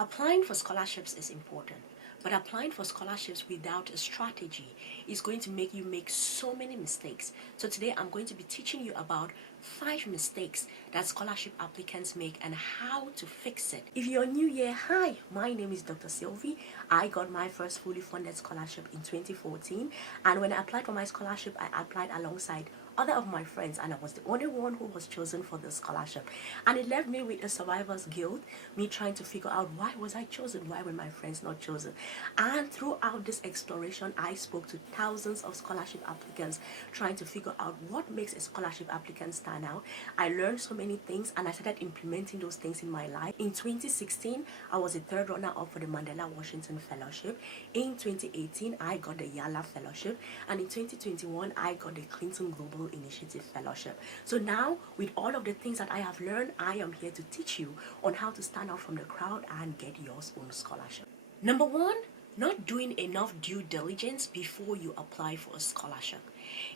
Applying for scholarships is important, but applying for scholarships without a strategy is going to make you make so many mistakes. So today I'm going to be teaching you about 5 mistakes that scholarship applicants make and how to fix it. If you're new here, hi, my name is Dr. Sylvie. I got my first fully funded scholarship in 2014, and when I applied for my scholarship, I applied alongside other of my friends, and I was the only one who was chosen for the scholarship. And it left me with a survivor's guilt, me trying to figure out why was I chosen, why were my friends not chosen. And throughout this exploration, I spoke to thousands of scholarship applicants trying to figure out what makes a scholarship applicant stand out. I learned so many things and I started implementing those things in my life. In 2016, I was a third runner-up for the Mandela Washington Fellowship. In 2018, I got the Yala Fellowship, and in 2021, I got the Clinton Global Initiative Fellowship. So now, with all of the things that I have learned, I am here to teach you on how to stand out from the crowd and get your own scholarship. Number 1, not doing enough due diligence before you apply for a scholarship.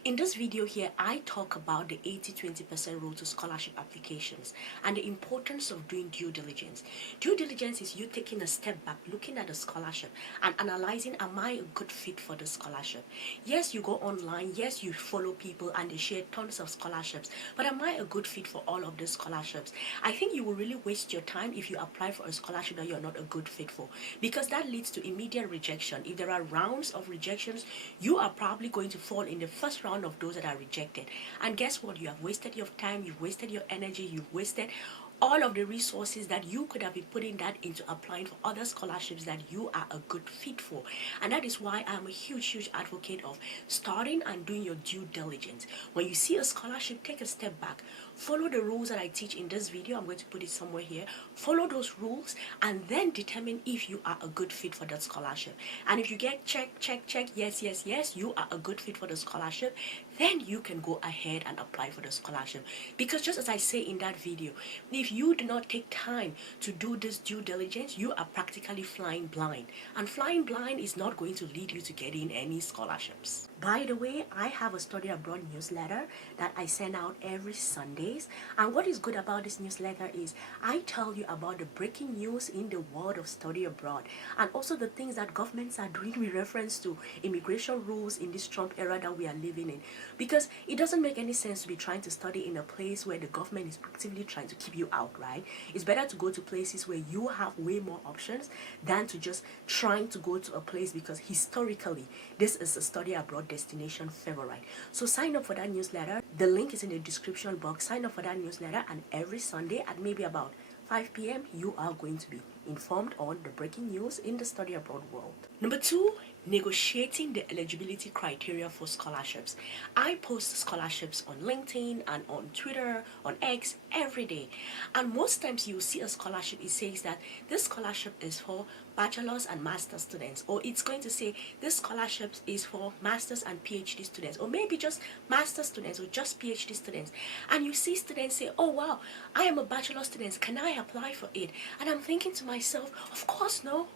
In this video here, I talk about the 80-20% rule to scholarship applications and the importance of doing due diligence. Due diligence is you taking a step back, looking at the scholarship and analyzing, am I a good fit for the scholarship? Yes, you go online, yes, you follow people and they share tons of scholarships, but am I a good fit for all of these scholarships? I think you will really waste your time if you apply for a scholarship that you're not a good fit for, because that leads to immediate rejection. If there are rounds of rejections, you are probably going to fall in the first round of those that are rejected. And guess what? You have wasted your time, you've wasted your energy, you've wasted all of the resources that you could have been putting that into applying for other scholarships that you are a good fit for. And that is why I'm a huge advocate of starting and doing your due diligence. When you see a scholarship, take a step back, follow the rules that I teach in this video. I'm going to put it somewhere here. Follow those rules and then determine if you are a good fit for that scholarship. And if you get check, yes, you are a good fit for the scholarship, then you can go ahead and apply for the scholarship. Because just as I say in that video, if you do not take time to do this due diligence, you are practically flying blind. And flying blind is not going to lead you to getting any scholarships. By the way, I have a study abroad newsletter that I send out every Sundays. And what is good about this newsletter is I tell you about the breaking news in the world of study abroad, and also the things that governments are doing with reference to immigration rules in this Trump era that we are living in. Because it doesn't make any sense to be trying to study in a place where the government is actively trying to keep you out, right? It's better to go to places where you have way more options than to just trying to go to a place because historically this is a study abroad destination favorite. So sign up for that newsletter. The link is in the description box. Sign up for that newsletter, and every Sunday at maybe about 5 p.m. you are going to be informed on the breaking news in the study abroad world. Number 2, negotiating the eligibility criteria for scholarships. I post scholarships on LinkedIn and on Twitter, on X every day. And most times you see a scholarship, it says that this scholarship is for bachelor's and master's students, or it's going to say this scholarship is for master's and PhD students, or maybe just master's students or just PhD students. And you see students say, oh wow, I am a bachelor student, can I apply for it? And I'm thinking to myself, of course no.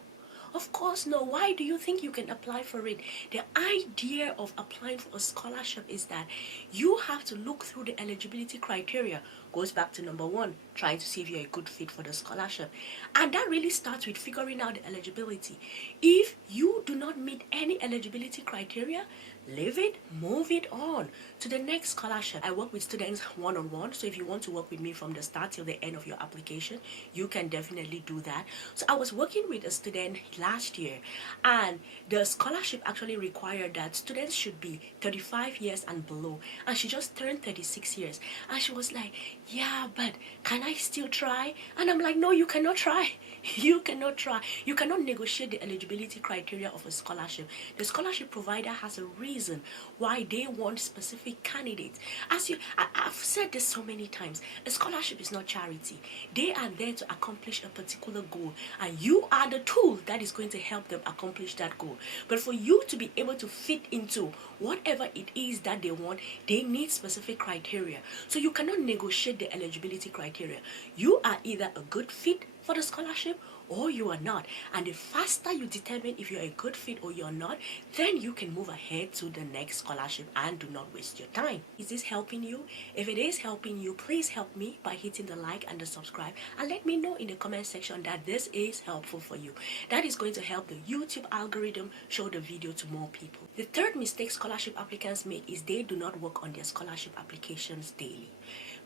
Of course, no. Why do you think you can apply for it? The idea of applying for a scholarship is that you have to look through the eligibility criteria. Goes back to number 1, trying to see if you're a good fit for the scholarship. And that really starts with figuring out the eligibility. If you do not meet any eligibility criteria, leave it, move it on to the next scholarship. I work with students one-on-one, so if you want to work with me from the start till the end of your application, you can definitely do that. So I was working with a student last year, and the scholarship actually required that students should be 35 years and below, and she just turned 36 years, and she was like, yeah, but can I still try? And I'm like, no, you cannot try. You cannot try. You cannot negotiate the eligibility criteria of a scholarship. The scholarship provider has a reason why they want specific candidates. I've said this so many times, a scholarship is not charity. They are there to accomplish a particular goal, and you are the tool that is going to help them accomplish that goal. But for you to be able to fit into whatever it is that they want, they need specific criteria. So you cannot negotiate the eligibility criteria. You are either a good fit for the scholarship, or you are not. And the faster you determine if you're a good fit or you're not, then you can move ahead to the next scholarship and do not waste your time. Is this helping you? If it is helping you, please help me by hitting the like and the subscribe, and let me know in the comment section that this is helpful for you. That is going to help the YouTube algorithm show the video to more people. The third mistake scholarship applicants make is they do not work on their scholarship applications daily.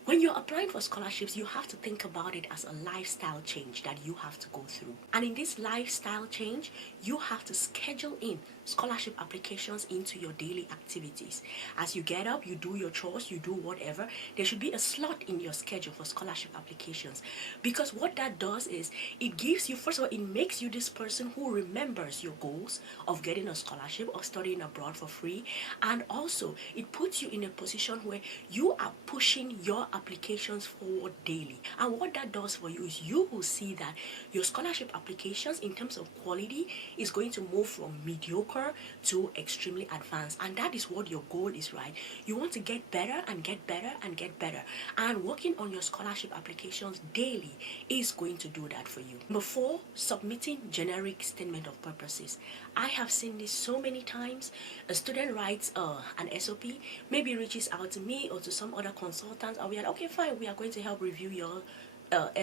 When you're applying for scholarships, you have to think about it as a lifestyle change that you have to go through. And in this lifestyle change, you have to schedule in scholarship applications into your daily activities. As you get up, you do your chores, you do whatever, there should be a slot in your schedule for scholarship applications. Because what that does is, it gives you, first of all, it makes you this person who remembers your goals of getting a scholarship or studying abroad for free. And also, it puts you in a position where you are pushing your applications forward daily. And what that does for you is you will see that your scholarship applications in terms of quality is going to move from mediocre to extremely advanced. And that is what your goal is, right? You want to get better and get better and get better. And working on your scholarship applications daily is going to do that for you. Before submitting generic statement of purposes, I have seen this so many times. A student writes an SOP, maybe reaches out to me or to some other consultant, and we are okay, fine, we are going to help review your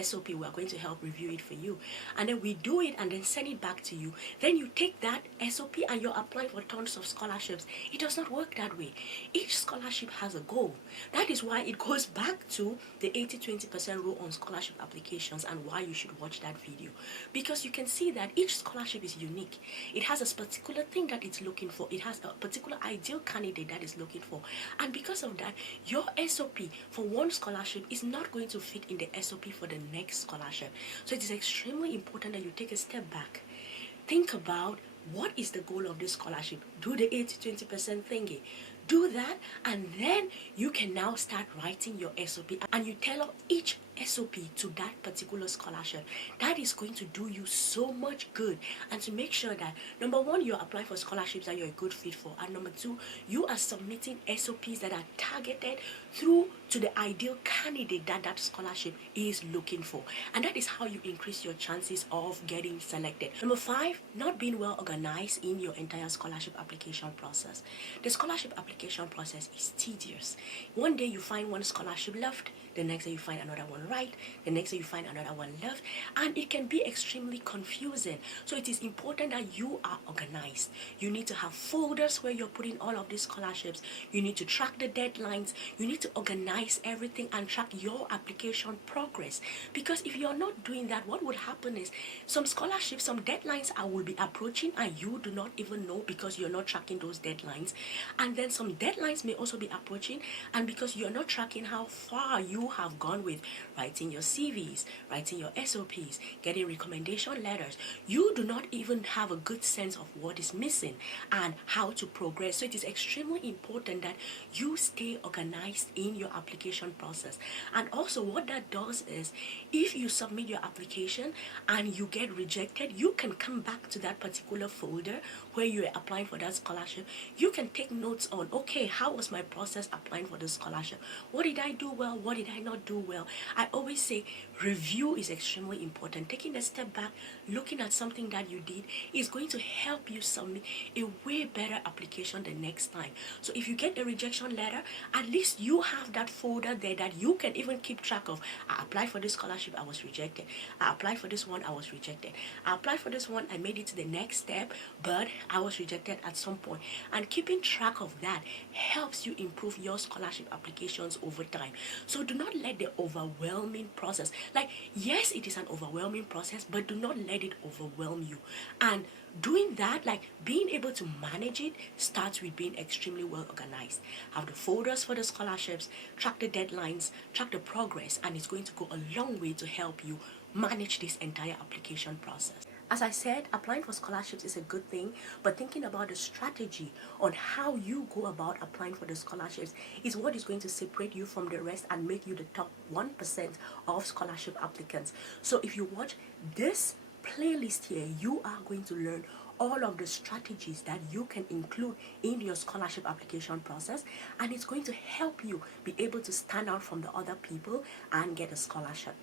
SOP, we are going to help review it for you, and then we do it and then send it back to you. Then you take that SOP and you're applying for tons of scholarships. It does not work that way. Each scholarship has a goal. That is why it goes back to the 80-20% rule on scholarship applications and why you should watch that video, because you can see that each scholarship is unique. It has a particular thing that it's looking for. It has a particular ideal candidate that is looking for, and because of that, your SOP for one scholarship is not going to fit in the SOP for the next scholarship. So it is extremely important that you take a step back, think about what is the goal of this scholarship, do the 80-20% thingy, do that, and then you can now start writing your SOP and you tailor each SOP to that particular scholarship. That is going to do you so much good, and to make sure that, number one, you're applying for scholarships that you're a good fit for, and number two, you are submitting SOPs that are targeted through to the ideal candidate that that scholarship is looking for. And that is how you increase your chances of getting selected. Number five, not being well organized in your entire scholarship application process. The scholarship application process is tedious. One day you find one scholarship left, the next day you find another one right, the next day you find another one left, and it can be extremely confusing. So it is important that you are organized. You need to have folders where you're putting all of these scholarships. You need to track the deadlines. You need to organize everything and track your application progress. Because if you're not doing that, what would happen is some scholarships, some deadlines will be approaching and you do not even know because you're not tracking those deadlines. And then some deadlines may also be approaching, and because you're not tracking how far you have gone with writing your CVs, writing your SOPs, getting recommendation letters, you do not even have a good sense of what is missing and how to progress. So it is extremely important that you stay organized in your application process. And also what that does is, if you submit your application and you get rejected, you can come back to that particular folder where you are applying for that scholarship. You can take notes on, okay, how was my process applying for the scholarship? What did I do well? What did I not do well? I always say review is extremely important. Taking a step back, looking at something that you did is going to help you submit a way better application the next time. So if you get a rejection letter, at least you have that folder there that you can even keep track of. I applied for this scholarship, I was rejected. I applied for this one, I was rejected. I applied for this one, I made it to the next step, but I was rejected at some point. And keeping track of that helps you improve your scholarship applications over time. So do not let the overwhelming process, like, yes, it is an overwhelming process, but do not let it overwhelm you. And doing that, like being able to manage it, starts with being extremely well organized. Have the folders for the scholarships, track the deadlines, track the progress, and it's going to go a long way to help you manage this entire application process. As I said, applying for scholarships is a good thing, but thinking about the strategy on how you go about applying for the scholarships is what is going to separate you from the rest and make you the top 1% of scholarship applicants. So if you watch this playlist here, you are going to learn all of the strategies that you can include in your scholarship application process, and it's going to help you be able to stand out from the other people and get a scholarship.